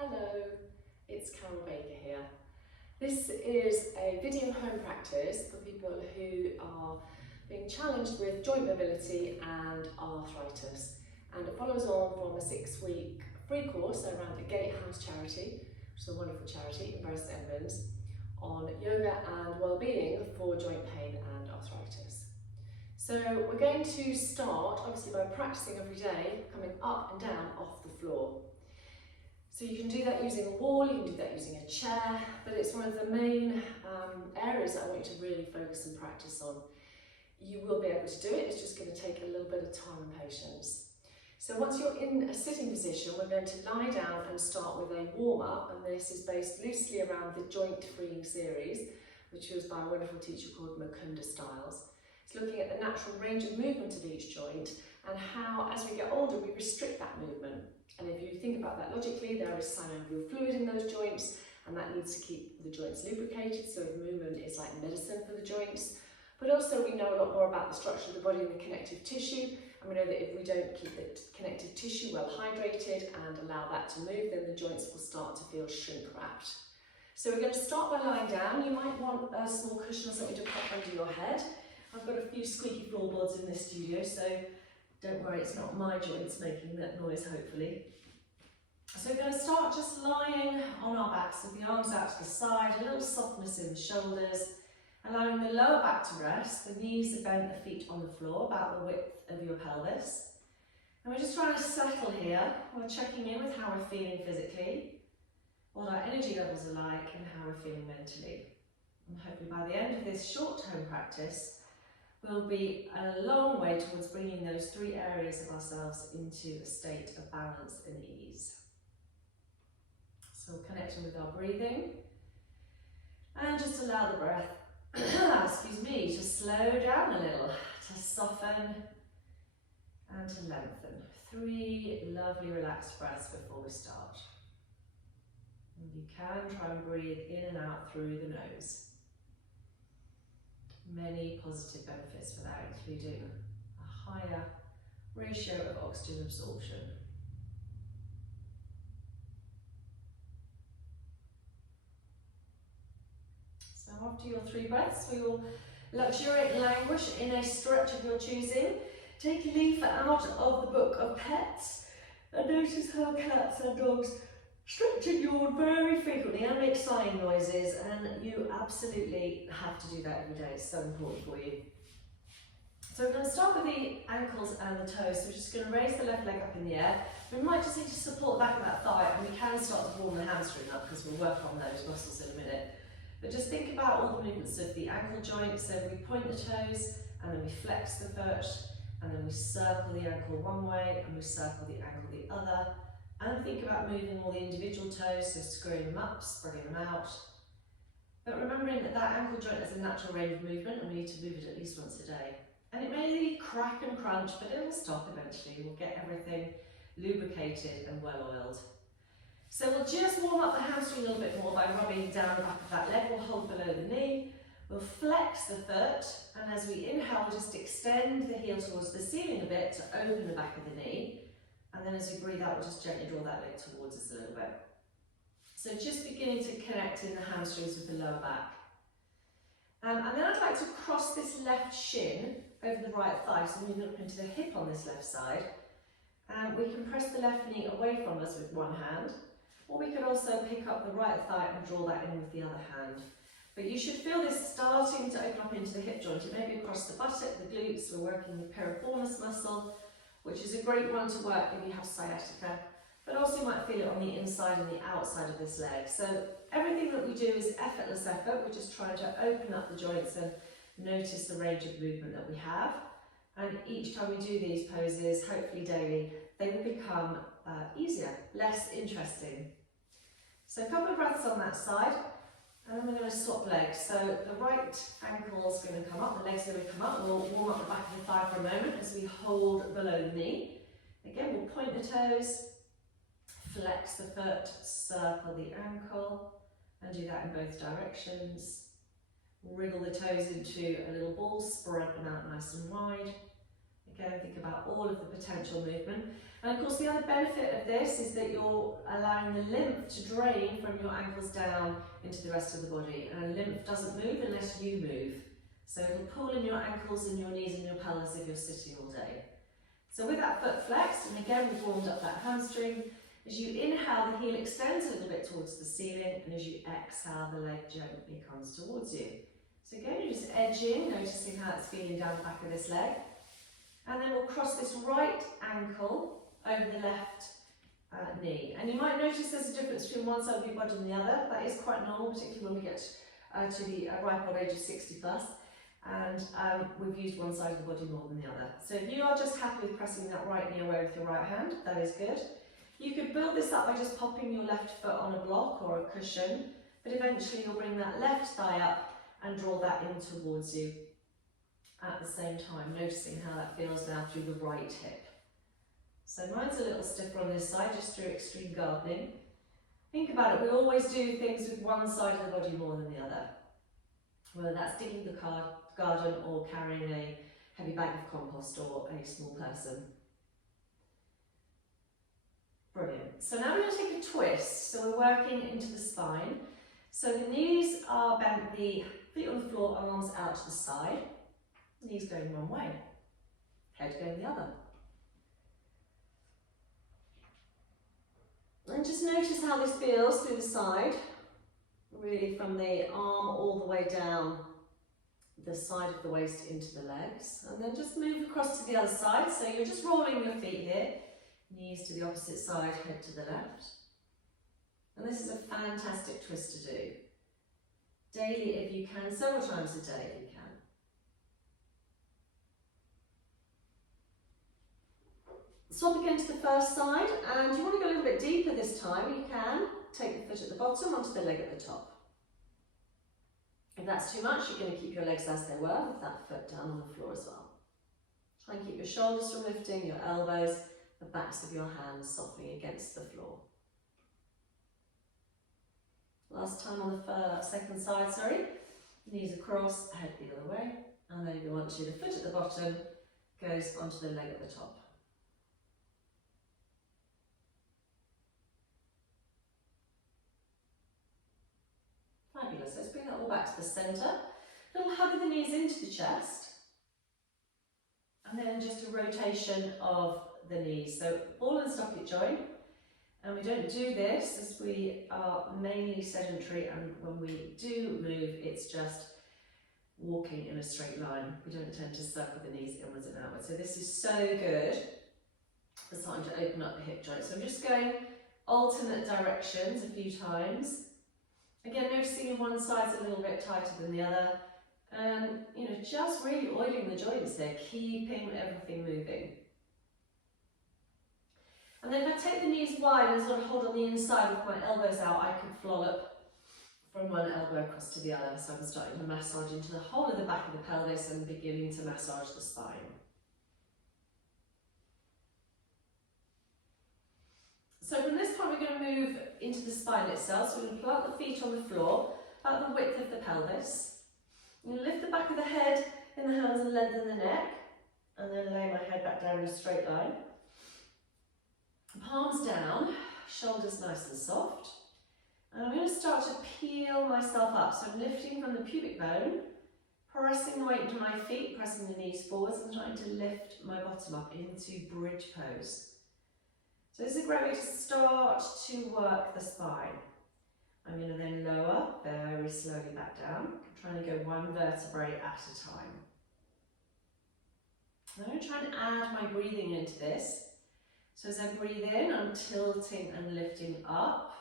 Hello, it's Carol Baker here. This is a video home practice for people who are being challenged with joint mobility and arthritis, and it follows on from a 6-week free course around the Gatehouse charity, which is a wonderful charity in Bury St Edmunds, on yoga and well-being for joint pain and arthritis. So we're going to start obviously by practicing every day coming up and down off the floor. So you can do that using a wall, you can do that using a chair, but it's one of the main areas that I want you to really focus and practice on. You will be able to do it, it's just going to take a little bit of time and patience. So once you're in a sitting position, we're going to lie down and start with a warm-up, and this is based loosely around the joint freeing series, which was by a wonderful teacher called Mukunda Stiles. It's looking at the natural range of movement of each joint and how, as we get older, we restrict that movement. And if you think about that logically, there is synovial fluid in those joints, and that needs to keep the joints lubricated, so movement is like medicine for the joints. But also we know a lot more about the structure of the body and the connective tissue, and we know that if we don't keep the connective tissue well hydrated and allow that to move, then the joints will start to feel shrink wrapped. So we're going to start by lying down. You might want a small cushion or something to pop under your head. I've got a few squeaky floorboards in this studio, so don't worry, it's not my joints making that noise, hopefully. So we're going to start just lying on our backs with the arms out to the side, a little softness in the shoulders, allowing the lower back to rest, the knees are bent, the feet on the floor, about the width of your pelvis. And we're just trying to settle here. We're checking in with how we're feeling physically, what our energy levels are like, and how we're feeling mentally. And hopefully by the end of this short home practice, we'll be a long way towards bringing those 3 areas of ourselves into a state of balance and ease. So connecting with our breathing, and just allow the breath, excuse me, to slow down a little, to soften and to lengthen. 3 lovely relaxed breaths before we start. And you can try and breathe in and out through the nose. Many positive benefits for that, including a higher ratio of oxygen absorption. So after your 3 breaths, we will luxuriate and languish in a stretch of your choosing. Take a leaf out of the book of pets and notice how cats and dogs stretch and yawn very frequently and make sighing noises, and you absolutely have to do that every day. It's so important for you. So we're going to start with the ankles and the toes. So we're just going to raise the left leg up in the air. We might just need to support the back of that thigh, and we can start to warm the hamstring up because we'll work on those muscles in a minute. But just think about all the movements of the ankle joint. So we point the toes, and then we flex the foot, and then we circle the ankle one way, and we circle the ankle the other. And think about moving all the individual toes, so screwing them up, spreading them out. But remembering that that ankle joint has a natural range of movement, and we need to move it at least once a day. And it may crack and crunch, but it will stop eventually. We'll get everything lubricated and well oiled. So we'll just warm up the hamstring a little bit more by rubbing down the back of that leg. We'll hold below the knee. We'll flex the foot, and as we inhale, we'll just extend the heel towards the ceiling a bit to open the back of the knee. And then as we breathe out, we'll just gently draw that leg towards us a little bit. So just beginning to connect in the hamstrings with the lower back. And then I'd like to cross this left shin over the right thigh, so moving up into the hip on this left side. And we can press the left knee away from us with one hand, or we could also pick up the right thigh and draw that in with the other hand. But you should feel this starting to open up into the hip joint. It may be across the buttock, the glutes. We're working the piriformis muscle, which is a great one to work if you have sciatica, but also you might feel it on the inside and the outside of this leg. So everything that we do is effortless effort. We're just trying to open up the joints and notice the range of movement that we have. And each time we do these poses, hopefully daily, they will become easier, less interesting. So a couple of breaths on that side. And then we're going to swap legs. So the right ankle is going to come up, the leg's going to come up. We'll warm up the back of the thigh for a moment as we hold below the knee. Again, we'll point the toes, flex the foot, circle the ankle, and do that in both directions. Wriggle the toes into a little ball, spread them out nice and wide. Again, think about all of the potential movement. And of course, the other benefit of this is that you're allowing the lymph to drain from your ankles down into the rest of the body. And lymph doesn't move unless you move. So it'll pull in your ankles and your knees and your pelvis if you're sitting all day. So with that foot flexed, and again we've warmed up that hamstring, as you inhale, the heel extends a little bit towards the ceiling, and as you exhale, the leg gently comes towards you. So again, you're just edging, noticing how it's feeling down the back of this leg. And then we'll cross this right ankle over the left knee. And you might notice there's a difference between one side of your body and the other. That is quite normal, particularly when we get to the ripe old age of 60 plus. And we've used one side of the body more than the other. So if you are just happy with pressing that right knee away with your right hand, that is good. You could build this up by just popping your left foot on a block or a cushion, but eventually you'll bring that left thigh up and draw that in towards you at the same time, noticing how that feels now through the right hip. So mine's a little stiffer on this side, just through extreme gardening. Think about it, we always do things with one side of the body more than the other. Whether that's digging the garden or carrying a heavy bag of compost or a small person. Brilliant. So now we're going to take a twist. So we're working into the spine. So the knees are bent, the feet on the floor, arms out to the side. Knees going one way, head going the other. And just notice how this feels through the side, really from the arm all the way down the side of the waist into the legs. And then just move across to the other side. So you're just rolling your feet here, knees to the opposite side, head to the left. And this is a fantastic twist to do. Daily if you can, several times a day if you can. Swap again to the first side, and you want to go a little bit deeper this time. You can take the foot at the bottom onto the leg at the top. If that's too much, you're going to keep your legs as they were with that foot down on the floor as well. Try and keep your shoulders from lifting, your elbows, the backs of your hands softening against the floor. Last time on the second side, knees across, head the other way, and then you want to, the foot at the bottom goes onto the leg at the top. Fabulous. Let's bring that all back to the centre. Little hug of the knees into the chest. And then just a rotation of the knees. So ball and socket joint. And we don't do this as we are mainly sedentary, and when we do move, it's just walking in a straight line. We don't tend to circle the knees inwards and outwards. So this is so good for starting to open up the hip joint. So I'm just going alternate directions a few times. Again, noticing one side's a little bit tighter than the other, and just really oiling the joints there, keeping everything moving. And then if I take the knees wide and sort of hold on the inside with my elbows out, I can flollop from one elbow across to the other. So I'm starting to massage into the whole of the back of the pelvis and beginning to massage the spine. So from this point we're going to move into the spine itself. So we're going to plant the feet on the floor, about the width of the pelvis. I'm going to lift the back of the head in the hands and lengthen the neck, and then lay my head back down in a straight line. Palms down, shoulders nice and soft. And I'm going to start to peel myself up. So I'm lifting from the pubic bone, pressing the weight into my feet, pressing the knees forwards, and trying to lift my bottom up into bridge pose. So this is a great way to start to work the spine. I'm going to then lower very slowly back down, trying to go one vertebrae at a time. I'm going to try and add my breathing into this. So as I breathe in, I'm tilting and lifting up,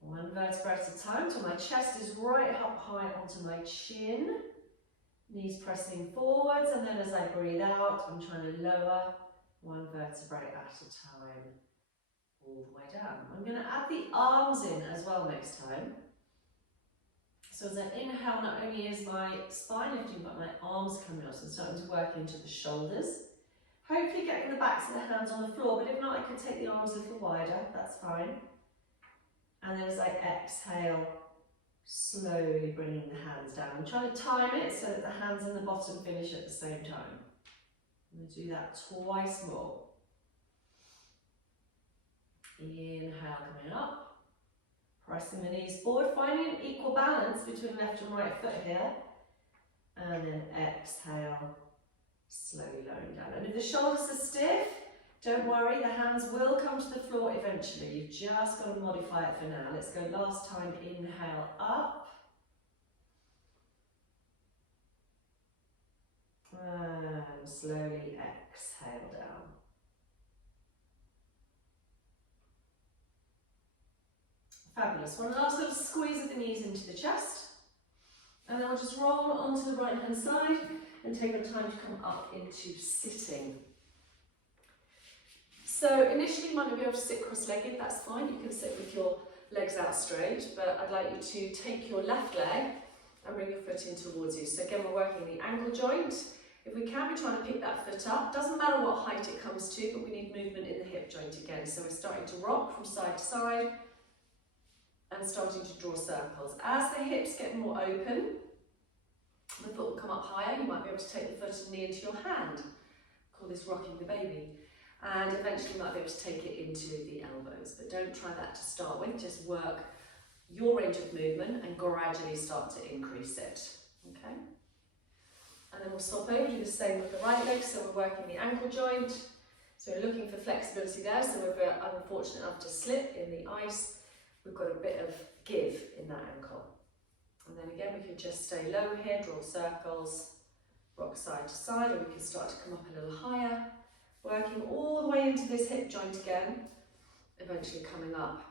one vertebra at a time, till my chest is right up high onto my chin, knees pressing forwards, and then as I breathe out, I'm trying to lower one vertebrae at a time, all the way down. I'm going to add the arms in as well next time. So as I inhale, not only is my spine lifting, but my arms coming up, so I'm starting to work into the shoulders. Hopefully getting the backs of the hands on the floor, but if not, I can take the arms a little wider, that's fine. And then as I exhale, slowly bringing the hands down. I'm trying to time it so that the hands and the bottom finish at the same time. I'm going to do that twice more. Inhale, coming up. Pressing the knees forward, finding an equal balance between left and right foot here. And then exhale, slowly lowering down. And if the shoulders are stiff, don't worry, the hands will come to the floor eventually. You've just got to modify it for now. Let's go last time. Inhale up. And slowly exhale down. Fabulous. One last little squeeze of the knees into the chest. And then we'll just roll onto the right hand side and take our time to come up into sitting. So initially you might not be able to sit cross-legged, that's fine. You can sit with your legs out straight, but I'd like you to take your left leg and bring your foot in towards you. So again, we're working the ankle joint. If we can, we're trying to pick that foot up. Doesn't matter what height it comes to, but we need movement in the hip joint again. So we're starting to rock from side to side and starting to draw circles. As the hips get more open, the foot will come up higher. You might be able to take the foot and knee into your hand. Call this rocking the baby. And eventually you might be able to take it into the elbows. But don't try that to start with. Just work your range of movement and gradually start to increase it. Okay? And then we'll swap over, do the same with the right leg. So we're working the ankle joint. So we're looking for flexibility there. So if we're unfortunate enough to slip in the ice, we've got a bit of give in that ankle. And then again, we can just stay low here, draw circles, rock side to side, or we can start to come up a little higher, working all the way into this hip joint again, eventually coming up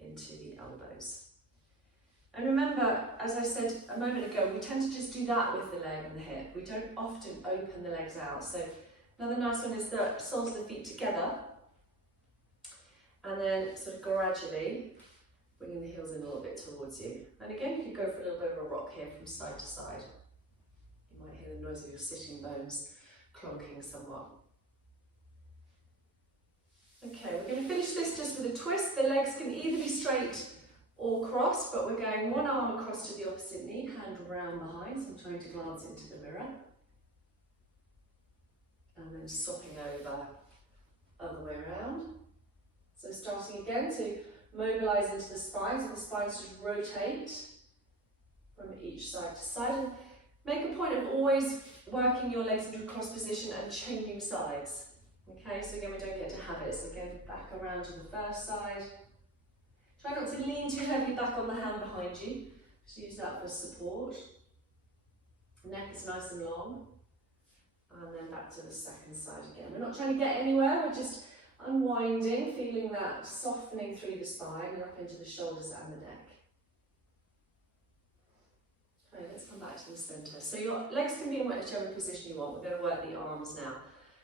into the elbows. And remember, as I said a moment ago, we tend to just do that with the leg and the hip. We don't often open the legs out. So another nice one is the soles of the feet together, and then sort of gradually bringing the heels in a little bit towards you. And again, you could go for a little bit of a rock here from side to side. You might hear the noise of your sitting bones clonking somewhat. Okay, we're going to finish this just with a twist. The legs can either be straight or crossed, but we're going one arm across to the opposite knee, hand round behind, so I'm trying to glance into the mirror. And then swapping over, other way around. So starting again to mobilise into the spine, so the spines just rotate from each side to side. And make a point of always working your legs into a cross position and changing sides. Okay, so again, we don't get to habits. So again, back around to the first side. Try not to lean too heavily back on the hand behind you. Just use that for support. Neck is nice and long. And then back to the second side again. We're not trying to get anywhere, we're just unwinding, feeling that softening through the spine and up into the shoulders and the neck. Okay, let's come back to the centre. So your legs can be in whichever position you want. We're going to work the arms now.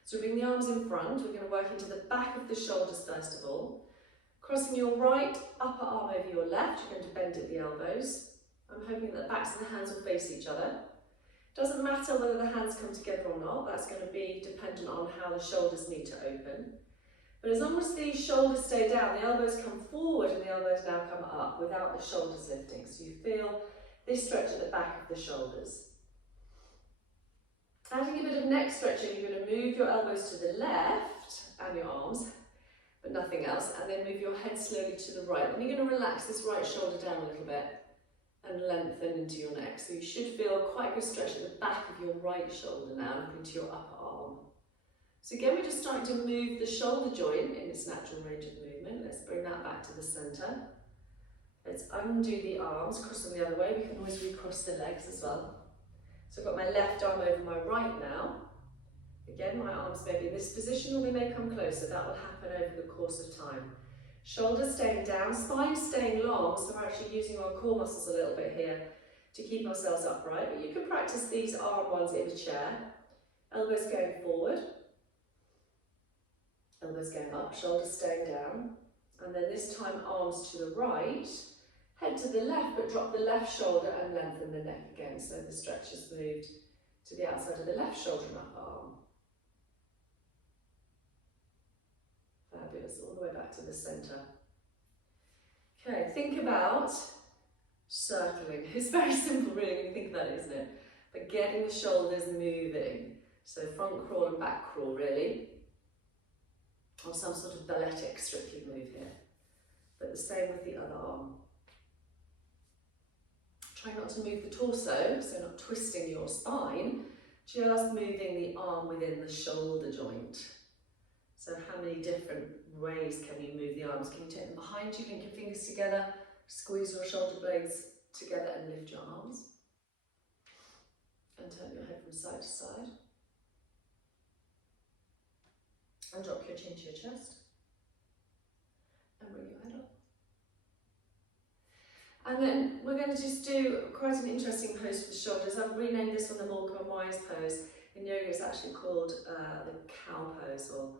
So bring the arms in front. We're going to work into the back of the shoulders first of all. Crossing your right upper arm over your left, you're going to bend at the elbows. I'm hoping that the backs of the hands will face each other. Doesn't matter whether the hands come together or not, that's going to be dependent on how the shoulders need to open. But as long as the shoulders stay down, the elbows come forward and the elbows now come up without the shoulders lifting. So you feel this stretch at the back of the shoulders. Adding a bit of neck stretching, you're going to move your elbows to the left and your arms, but nothing else, and then move your head slowly to the right. And you're going to relax this right shoulder down a little bit and lengthen into your neck. So you should feel quite a good stretch at the back of your right shoulder now, up into your upper arm. So again, we're just starting to move the shoulder joint in its natural range of movement. Let's bring that back to the centre. Let's undo the arms, cross them the other way. We can always recross the legs as well. So I've got my left arm over my right now. Again, my arms may be in this position or they may come closer. That will happen over the course of time. Shoulders staying down, spine staying long, so we're actually using our core muscles a little bit here to keep ourselves upright. But you can practice these arm ones in a chair. Elbows going forward, elbows going up, shoulders staying down. And then this time arms to the right, head to the left, but drop the left shoulder and lengthen the neck again. So the stretch has moved to the outside of the left shoulder and upper arm. Fabulous, all the way back to the centre. Okay, think about circling. It's very simple really when you think about it, isn't it? But getting the shoulders moving. So front crawl and back crawl really, or some sort of balletic strictly move here. But the same with the other arm. Try not to move the torso, so not twisting your spine, just moving the arm within the shoulder joint. So how many different ways can you move the arms? Can you take them behind you, link your fingers together, squeeze your shoulder blades together and lift your arms? And turn your head from side to side. And drop your chin to your chest. And bring your head up. And then we're going to just do quite an interesting pose for the shoulders. I've renamed this one the Morecambe and Wise pose. In yoga it's actually called the cow pose, or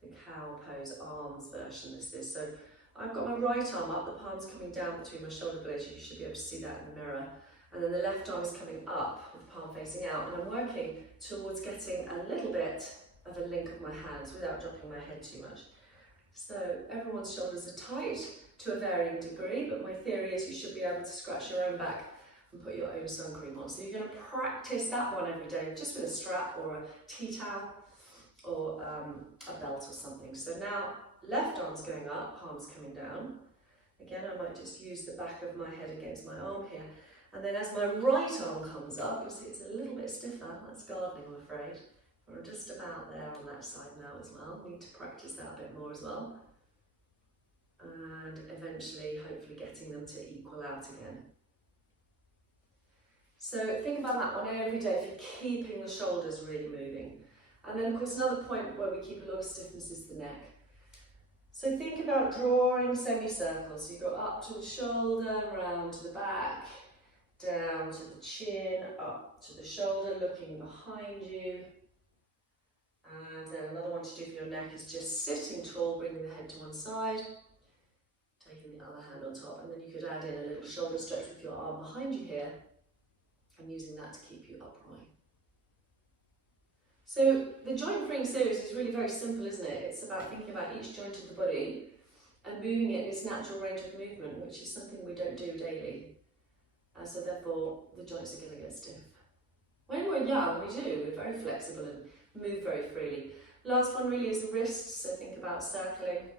the cow pose arms version this is. So I've got my right arm up, the palm's coming down between my shoulder blades. You should be able to see that in the mirror. And then the left arm is coming up with the palm facing out. And I'm working towards getting a little bit of a link of my hands without dropping my head too much. So everyone's shoulders are tight to a varying degree, but my theory is you should be able to scratch your own back and put your own sun cream on. So you're going to practice that one every day, just with a strap or a tea towel or a belt or something. So now left arm's going up, palm's coming down. Again, I might just use the back of my head against my arm here. And then as my right arm comes up, you'll see it's a little bit stiffer. That's gardening, I'm afraid. We're just about there on that side now as well. Need to practice that a bit more as well. And eventually, hopefully getting them to equal out again. So think about that one every day if you're keeping the shoulders really moving. And then of course another point where we keep a lot of stiffness is the neck. So think about drawing semicircles. So you go up to the shoulder, round to the back, down to the chin, up to the shoulder, looking behind you. And then another one to do for your neck is just sitting tall, bringing the head to one side, taking the other hand on top, and then you could add in a little shoulder stretch with your arm behind you here, and using that to keep you upright. So the joint freeing series is really very simple, isn't it? It's about thinking about each joint of the body and moving it in its natural range of movement, which is something we don't do daily. So therefore, the joints are going to get stiff. When we're young, we do. We're very flexible and move very freely. Last one really is the wrists, so think about circling.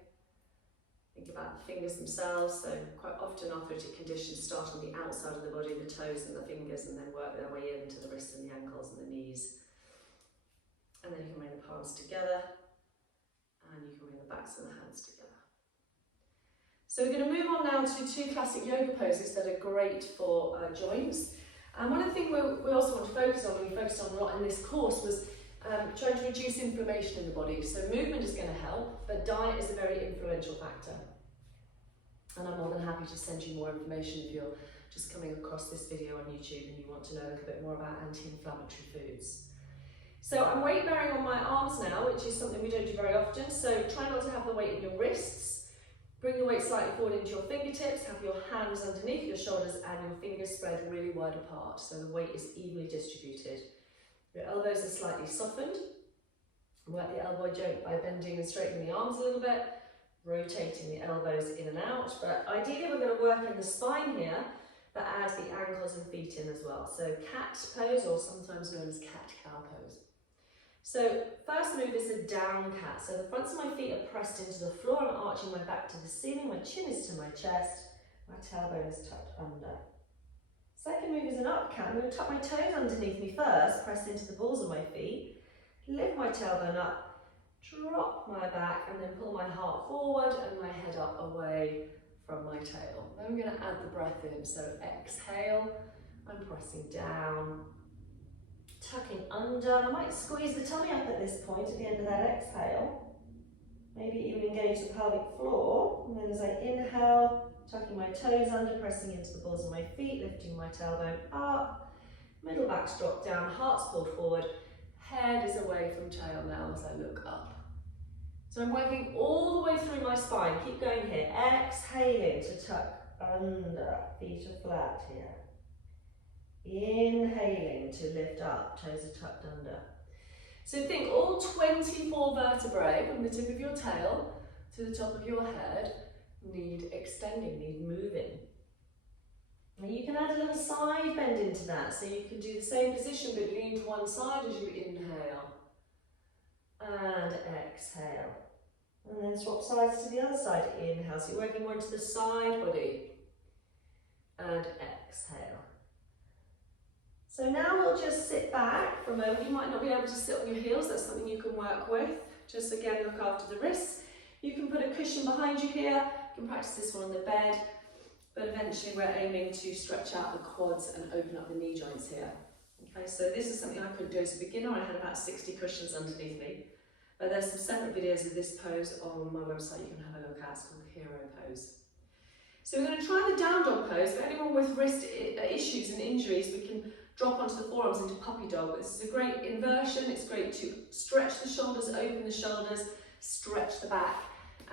Think about the fingers themselves, so quite often arthritic conditions start on the outside of the body, the toes and the fingers, and then work their way into the wrists and the ankles and the knees. And then you can bring the palms together, and you can bring the backs of the hands together. So we're going to move on now to two classic yoga poses that are great for joints. And one of the things we also want to focus on, and we focused on a lot in this course, was trying to reduce inflammation in the body. So movement is going to help, but diet is a very influential factor. And I'm more than happy to send you more information if you're just coming across this video on YouTube and you want to know a little bit more about anti-inflammatory foods. So I'm weight bearing on my arms now, which is something we don't do very often. So try not to have the weight in your wrists. Bring the weight slightly forward into your fingertips. Have your hands underneath your shoulders and your fingers spread really wide apart. So the weight is evenly distributed. Your elbows are slightly softened. Work the elbow joint by bending and straightening the arms a little bit, rotating the elbows in and out. But ideally we're going to work in the spine here, but add the ankles and feet in as well. So cat pose, or sometimes known as cat-cow pose. So first move is a down cat. So the fronts of my feet are pressed into the floor. I'm arching my back to the ceiling. My chin is to my chest. My tailbone is tucked under. Second move is an up cat. I'm going to tuck my toes underneath me first, press into the balls of my feet, lift my tailbone up, drop my back, and then pull my heart forward and my head up away from my tail. Then I'm going to add the breath in. So exhale, I'm pressing down, tucking under. I might squeeze the tummy up at this point at the end of that exhale. Maybe even engage the pelvic floor. And then as I inhale, tucking my toes under, pressing into the balls of my feet, lifting my tailbone up. Middle back's dropped down, heart's pulled forward. Head is away from tail now as I look up. So I'm working all the way through my spine. Keep going here. Exhaling to tuck under. Feet are flat here. Inhaling to lift up, toes are tucked under. So think all 24 vertebrae from the tip of your tail to the top of your head need extending, need moving. And you can add a little side bend into that, so you can do the same position but lean to one side as you inhale. And exhale. And then swap sides to the other side. Inhale, so you're working more into the side body. And exhale. So now we'll just sit back for a moment. You might not be able to sit on your heels, that's something you can work with. Just again, look after the wrists. You can put a cushion behind you here. You can practice this one on the bed, but eventually we're aiming to stretch out the quads and open up the knee joints here. Okay, so this is something I could do as a beginner. I had about 60 cushions underneath me. But there's some separate videos of this pose on my website you can have a look at. It's called the Hero Pose. So we're going to try the down dog pose. For anyone with wrist issues and injuries, we can drop onto the forearms into puppy dog. But this is a great inversion. It's great to stretch the shoulders, open the shoulders, stretch the back,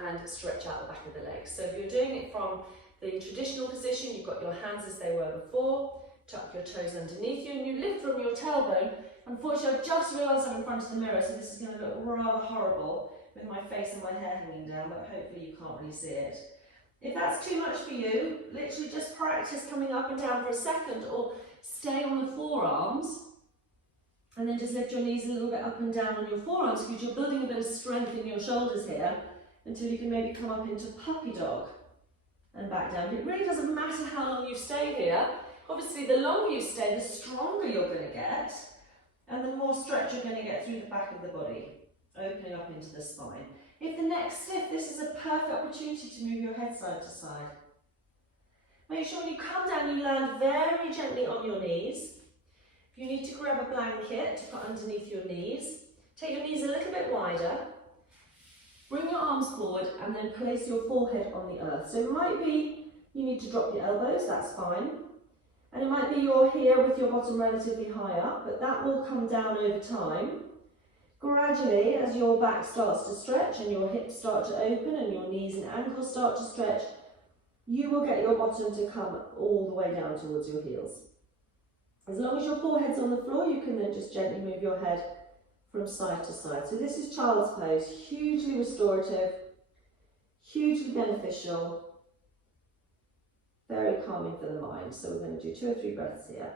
and stretch out the back of the legs. So if you're doing it from the traditional position, you've got your hands as they were before, tuck your toes underneath you, and you lift from your tailbone. Unfortunately, I've just realised I'm in front of the mirror, so this is going to look rather horrible with my face and my hair hanging down, but hopefully you can't really see it. If that's too much for you, literally just practice coming up and down for a second, or stay on the forearms, and then just lift your knees a little bit up and down on your forearms, because you're building a bit of strength in your shoulders here, until you can maybe come up into puppy dog and back down. But it really doesn't matter how long you stay here. Obviously, the longer you stay, the stronger you're going to get, and the more stretch you're going to get through the back of the body, opening up into the spine. If the neck's stiff, this is a perfect opportunity to move your head side to side. Make sure when you come down, you land very gently on your knees. If you need to grab a blanket to put underneath your knees, take your knees a little bit wider, bring your arms forward, and then place your forehead on the earth. So it might be you need to drop your elbows, that's fine. And it might be you're here with your bottom relatively high up, but that will come down over time. Gradually, as your back starts to stretch and your hips start to open and your knees and ankles start to stretch, you will get your bottom to come all the way down towards your heels. As long as your forehead's on the floor, you can then just gently move your head from side to side. So this is child's pose, hugely restorative, hugely beneficial, very calming for the mind. So we're going to do 2 or 3 breaths here.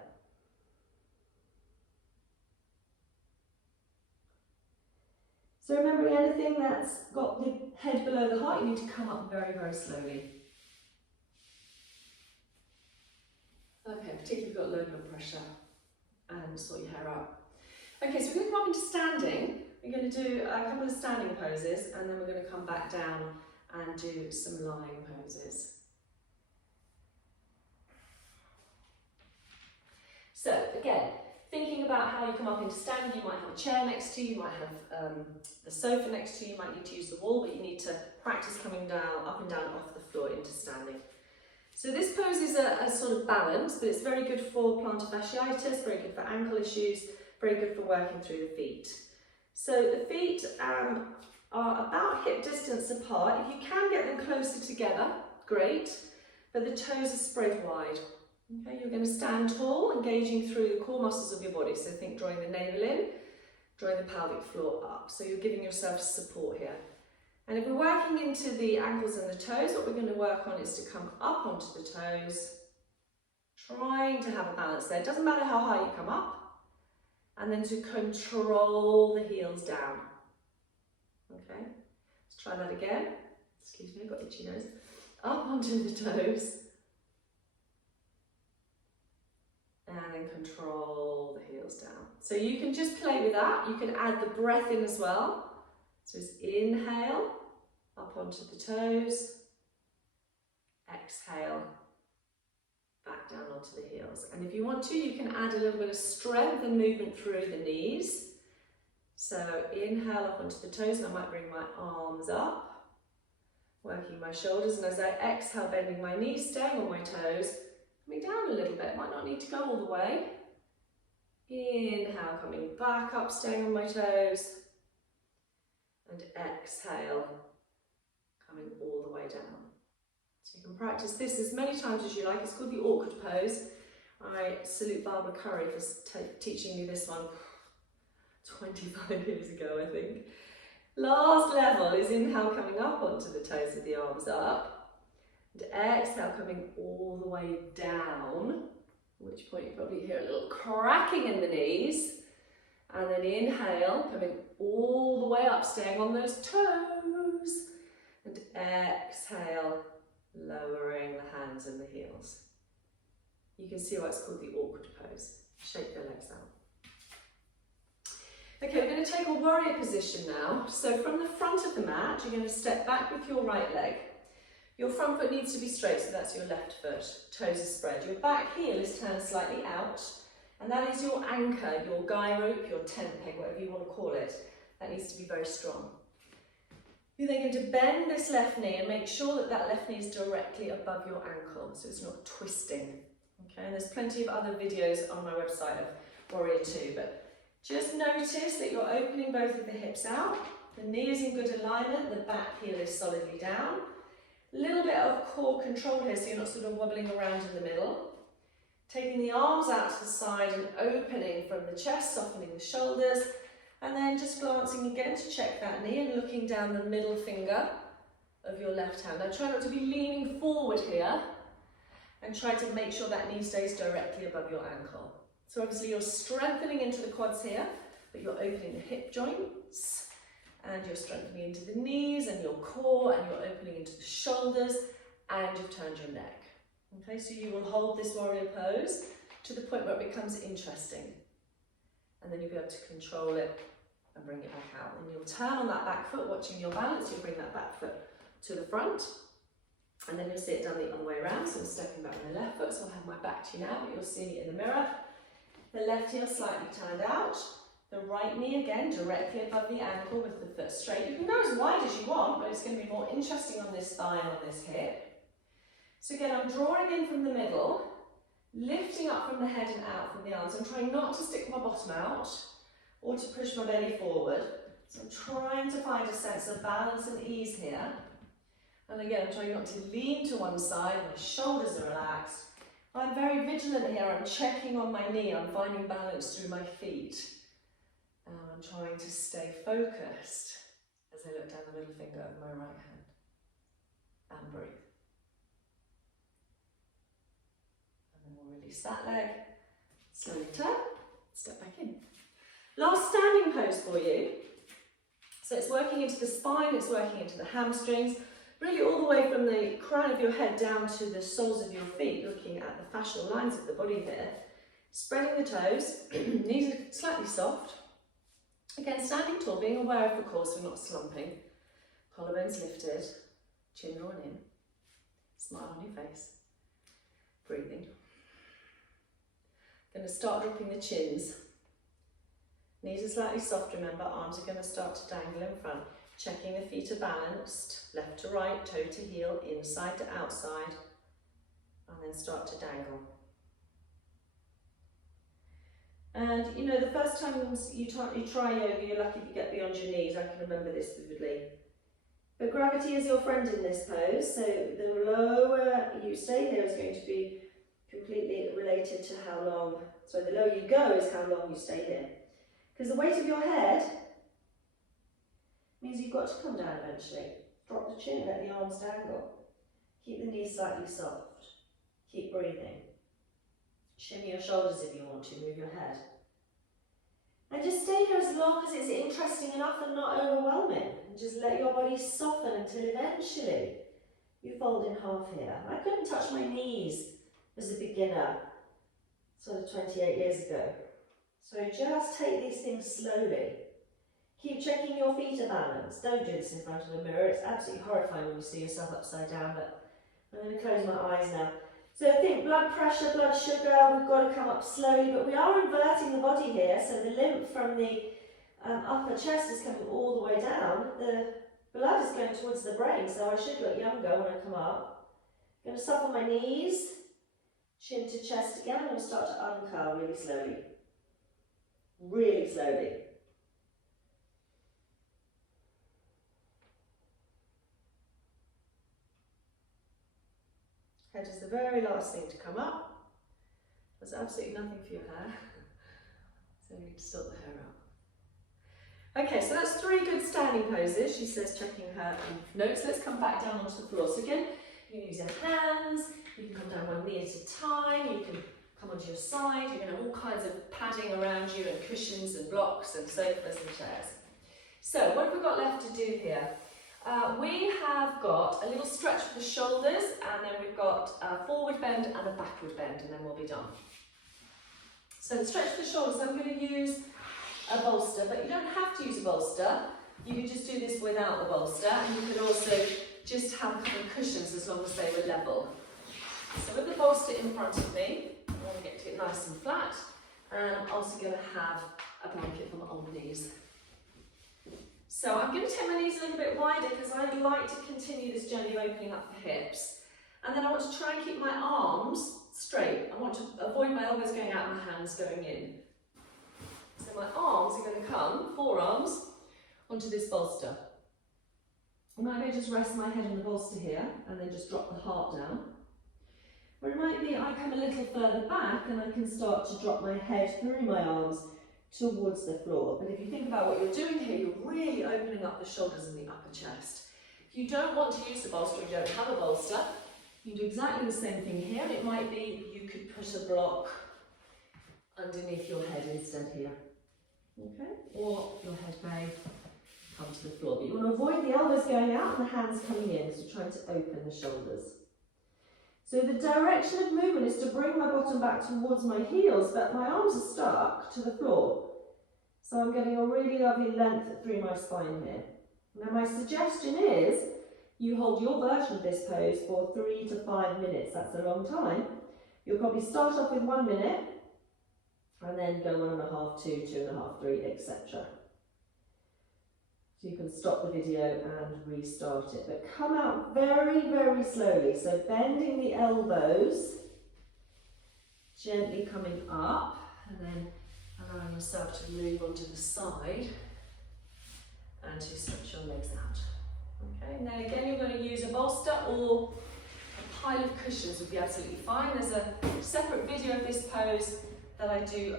So remembering anything that's got the head below the heart, you need to come up very, very slowly. Okay, particularly if you've got low blood pressure, and sort your hair out. Okay, so we're going to come up into standing. We're going to do a couple of standing poses, and then we're going to come back down and do some lying poses. So again, thinking about how you come up into standing, you might have a chair next to you, you might have the sofa next to you, you might need to use the wall, but you need to practice coming down, up and down off the floor into standing. So this pose is a sort of balance, but it's very good for plantar fasciitis, very good for ankle issues, very good for working through the feet. So the feet are about hip distance apart. If you can get them closer together, great, but the toes are spread wide. Okay, you're going to stand tall, engaging through the core muscles of your body. So think drawing the navel in, drawing the pelvic floor up. So you're giving yourself support here. And if we're working into the ankles and the toes, what we're going to work on is to come up onto the toes, trying to have a balance there. It doesn't matter how high you come up. And then to control the heels down. Okay, let's try that again. Excuse me, I've got itchy nose. Up onto the toes. And then control the heels down. So you can just play with that. You can add the breath in as well. So it's inhale, up onto the toes. Exhale, back down onto the heels. And if you want to, you can add a little bit of strength and movement through the knees. So inhale up onto the toes, and I might bring my arms up, working my shoulders. And as I exhale, bending my knees, staying on my toes, coming down a little bit, might not need to go all the way. Inhale, coming back up, staying on my toes. And exhale, coming all the way down. So you can practice this as many times as you like. It's called the awkward pose. I salute Barbara Curry for teaching me this one 25 years ago, I think. Last level is inhale, coming up onto the toes with the arms up. And exhale, coming all the way down, at which point you probably hear a little cracking in the knees. And then inhale, coming all the way up, staying on those toes. And exhale, lowering the hands and the heels. You can see why it's called the awkward pose. Shake the legs out. Okay, we're going to take a warrior position now. So from the front of the mat, you're going to step back with your right leg. Your front foot needs to be straight, so that's your left foot. Toes are spread. Your back heel is turned slightly out, and that is your anchor, your guy rope, your tent peg, whatever you want to call it. That needs to be very strong. You're then going to bend this left knee and make sure that that left knee is directly above your ankle, so it's not twisting. Okay, and there's plenty of other videos on my website of Warrior 2, but just notice that you're opening both of the hips out, the knee is in good alignment, the back heel is solidly down. A little bit of core control here so you're not sort of wobbling around in the middle. Taking the arms out to the side and opening from the chest, softening the shoulders, and then just glancing again to check that knee and looking down the middle finger of your left hand. Now try not to be leaning forward here and try to make sure that knee stays directly above your ankle. So obviously you're strengthening into the quads here, but you're opening the hip joints and you're strengthening into the knees and your core and you're opening into the shoulders and you've turned your neck. Okay, so you will hold this warrior pose to the point where it becomes interesting. And then you'll be able to control it and bring it back out. And you'll turn on that back foot, watching your balance, you'll bring that back foot to the front. And then you'll sit down the other way around, so I'm stepping back with the left foot, so I'll have my back to you now, but you'll see me in the mirror. The left heel slightly turned out, the right knee again directly above the ankle with the foot straight. You can go as wide as you want, but it's going to be more interesting on this thigh and on this hip. So again, I'm drawing in from the middle, lifting up from the head and out from the arms. I'm trying not to stick my bottom out or to push my belly forward. So I'm trying to find a sense of balance and ease here. And again, I'm trying not to lean to one side, my shoulders are relaxed. I'm very vigilant here, I'm checking on my knee, I'm finding balance through my feet. And I'm trying to stay focused as I look down the middle finger of my right hand. And breathe. And then we'll release that leg, slowly turn, step back in. Last standing pose for you. So it's working into the spine, it's working into the hamstrings, really all the way from the crown of your head down to the soles of your feet, looking at the fascial lines of the body here. Spreading the toes, knees are slightly soft. Again, standing tall, being aware of the core so we're not slumping. Collarbones lifted, chin drawn in, smile on your face, breathing. Going to start dropping the chins. Knees are slightly soft, remember, arms are going to start to dangle in front. Checking the feet are balanced, left to right, toe to heel, inside to outside, and then start to dangle. And you know, the first times you try yoga, you're lucky if you get beyond your knees. I can remember this vividly. But gravity is your friend in this pose, so the lower you stay here is going to be completely related to how long, so the lower you go is how long you stay here. Because the weight of your head means you've got to come down eventually. Drop the chin, let the arms dangle. Keep the knees slightly soft. Keep breathing. Shimmy your shoulders if you want to, move your head. And just stay here as long as it's interesting enough and not overwhelming. And just let your body soften until eventually you fold in half here. I couldn't touch my knees as a beginner, sort of 28 years ago. So just take these things slowly. Keep checking your feet are balanced. Don't do this in front of a mirror. It's absolutely horrifying when you see yourself upside down, but I'm going to close my eyes now. So I think blood pressure, blood sugar, we've got to come up slowly, but we are inverting the body here, so the lymph from the upper chest is coming all the way down. The blood is going towards the brain, so I should look younger when I come up. I'm going to soften my knees, chin to chest again. I'm going to start to uncurl really slowly. Really slowly. Head is the very last thing to come up. There's absolutely nothing for your hair, so you need to sort the hair out. Okay, so that's 3 good standing poses. She says, checking her notes. Let's come back down onto the floor. So again, You can use your hands, you can come down one knee at a time, you can come onto your side, you can have all kinds of padding around you and cushions and blocks and sofas and chairs. So what have we got left to do here? We have got a little stretch for the shoulders, and then we've got a forward bend and a backward bend, and then we'll be done. So the stretch for the shoulders, I'm going to use a bolster, but you don't have to use a bolster. You can just do this without the bolster, and you could also just have a couple of cushions as long as they were level. So with the bolster in front of me, I want to get it nice and flat, and I'm also going to have a blanket for my old knees. So I'm going to take my knees a little bit wider because I would like to continue this journey of opening up the hips. And then I want to try and keep my arms straight. I want to avoid my elbows going out and my hands going in. So my arms are going to come, forearms, onto this bolster. And I'm going to just rest my head on the bolster here and then just drop the heart down. Or it might be I come a little further back and I can start to drop my head through my arms towards the floor. But if you think about what you're doing here, you're really opening up the shoulders and the upper chest. If you don't want to use the bolster, or you don't have a bolster, you can do exactly the same thing here. It might be you could put a block underneath your head instead here. Okay? Or your head may come to the floor. But you want to avoid the elbows going out and the hands coming in, so trying to open the shoulders. So the direction of movement is to bring my bottom back towards my heels, but my arms are stuck to the floor. So I'm getting a really lovely length through my spine here. Now my suggestion is you hold your version of this pose for 3 to 5 minutes. That's a long time. You'll probably start off with 1 minute and then go 1.5, 2, 2.5, 3, etc. So you can stop the video and restart it, but come out very, very slowly. So bending the elbows, gently coming up, and then allowing yourself to move onto the side and to stretch your legs out. Okay, and then again you're going to use a bolster or a pile of cushions would be absolutely fine. There's a separate video of this pose that I do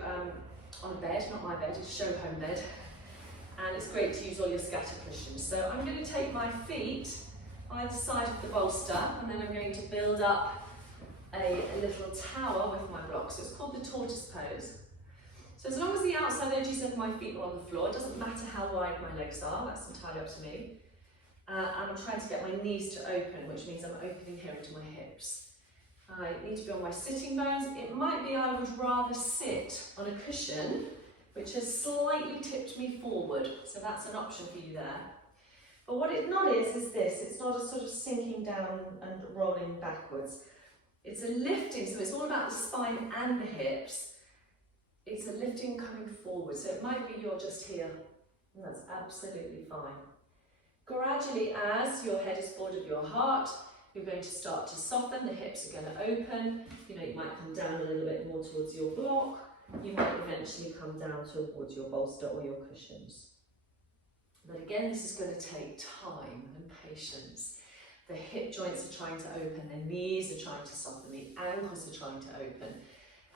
on a bed, not my bed, it's a show home bed. And it's great to use all your scatter cushions. So I'm going to take my feet either side of the bolster, and then I'm going to build up a little tower with my blocks. So it's called the tortoise pose. So as long as the outside edges of my feet are on the floor, it doesn't matter how wide my legs are, that's entirely up to me. And I'm trying to get my knees to open, which means I'm opening here into my hips. I need to be on my sitting bones. It might be I would rather sit on a cushion which has slightly tipped me forward, so that's an option for you there. But what it not is this, it's not a sort of sinking down and rolling backwards. It's a lifting, so it's all about the spine and the hips. It's a lifting coming forward, so it might be you're just here, and that's absolutely fine. Gradually, as your head is forward of your heart, you're going to start to soften, the hips are going to open, you might come down a little bit more towards your block. You might eventually come down towards your bolster or your cushions. But again, this is going to take time and patience. The hip joints are trying to open, the knees are trying to soften, the ankles are trying to open,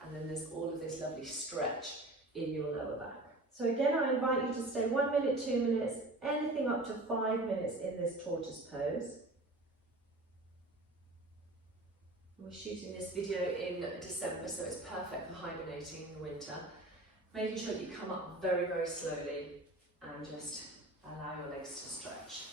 and then there's all of this lovely stretch in your lower back. So again, I invite you to stay 1 minute, 2 minutes, anything up to 5 minutes in this tortoise pose. We're shooting this video in December, so it's perfect for hibernating in the winter. Making sure that you come up very, very slowly and just allow your legs to stretch.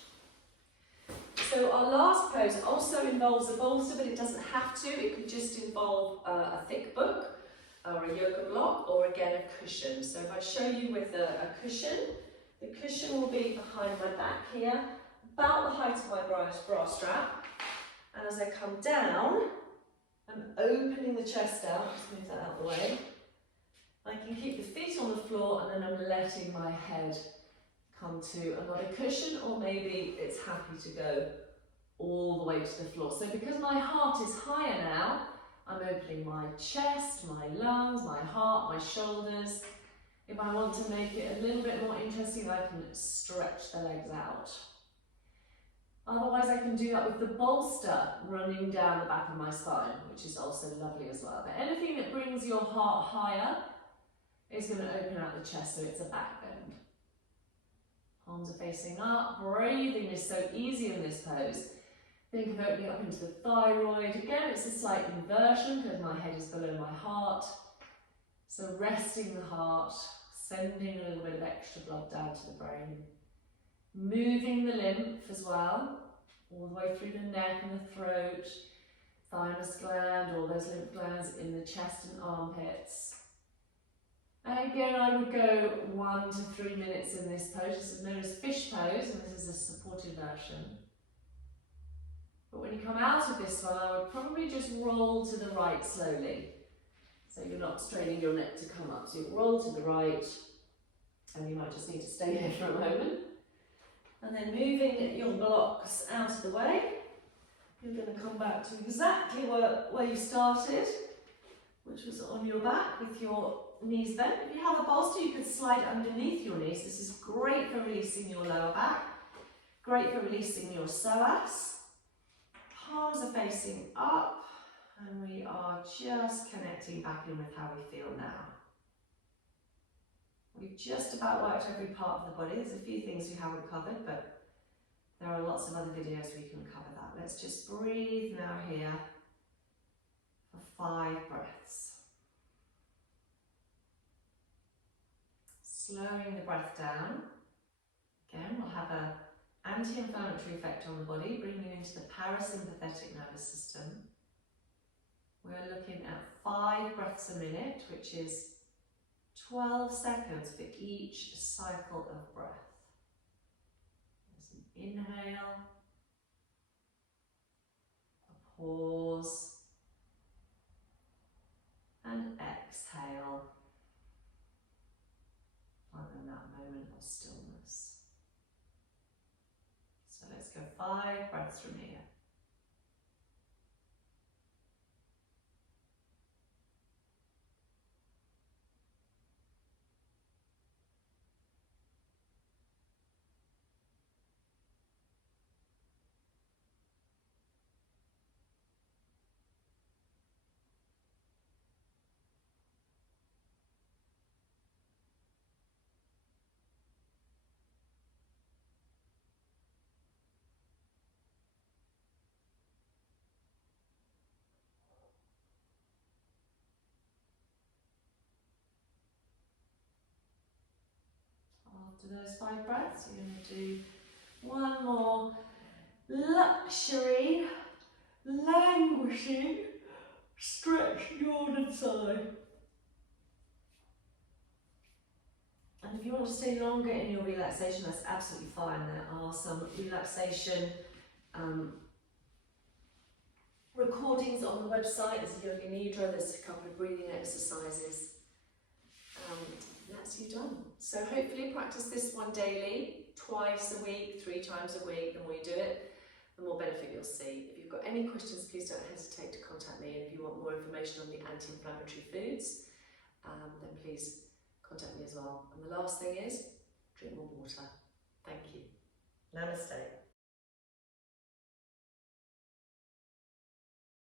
So our last pose also involves a bolster, but it doesn't have to. It could just involve a thick book or a yoga block, or again a cushion. So if I show you with a cushion, the cushion will be behind my back here, about the height of my bra strap. And as I come down, I'm opening the chest out, just move that out of the way. I can keep the feet on the floor, and then I'm letting my head come to another cushion, or maybe it's happy to go all the way to the floor. So because my heart is higher now, I'm opening my chest, my lungs, my heart, my shoulders. If I want to make it a little bit more interesting, I can stretch the legs out. Otherwise, I can do that with the bolster running down the back of my spine, which is also lovely as well. But anything that brings your heart higher is going to open out the chest, so it's a back bend. Palms are facing up. Breathing is so easy in this pose. Think of opening up into the thyroid. Again, it's a slight inversion because my head is below my heart. So resting the heart, sending a little bit of extra blood down to the brain. Moving the lymph as well, all the way through the neck and the throat, thymus gland, all those lymph glands in the chest and armpits. And again, I would go 1 to 3 minutes in this pose. This is known as fish pose, and this is a supported version. But when you come out of this one, I would probably just roll to the right slowly. So you're not straining your neck to come up. So you roll to the right, and you might just need to stay here for a moment. And then moving your blocks out of the way, you're going to come back to exactly where you started, which was on your back with your knees bent. If you have a bolster, you could slide underneath your knees. This is great for releasing your lower back, great for releasing your psoas. Palms are facing up, and we are just connecting back in with how we feel now. We've just about worked every part of the body. There's a few things we haven't covered, but there are lots of other videos we can cover that. Let's just breathe now here for 5 breaths. Slowing the breath down. Again, we'll have an anti-inflammatory effect on the body, bringing you into the parasympathetic nervous system. We're looking at 5 breaths a minute, which is 12 seconds for each cycle of breath. There's an inhale, a pause, and exhale. And then that moment of stillness. So let's go 5 breaths from here. After those 5 breaths, you're going to do one more luxury, languishing stretch yawn and sigh. And if you want to stay longer in your relaxation, that's absolutely fine. There are some relaxation recordings on the website. There's a yoga nidra, there's a couple of breathing exercises. That's you done. So hopefully practice this one daily, twice a week, 3 times a week. The more you do it, the more benefit you'll see. If you've got any questions, please don't hesitate to contact me. And if you want more information on the anti-inflammatory foods, then please contact me as well. And the last thing is, drink more water. Thank you. Namaste.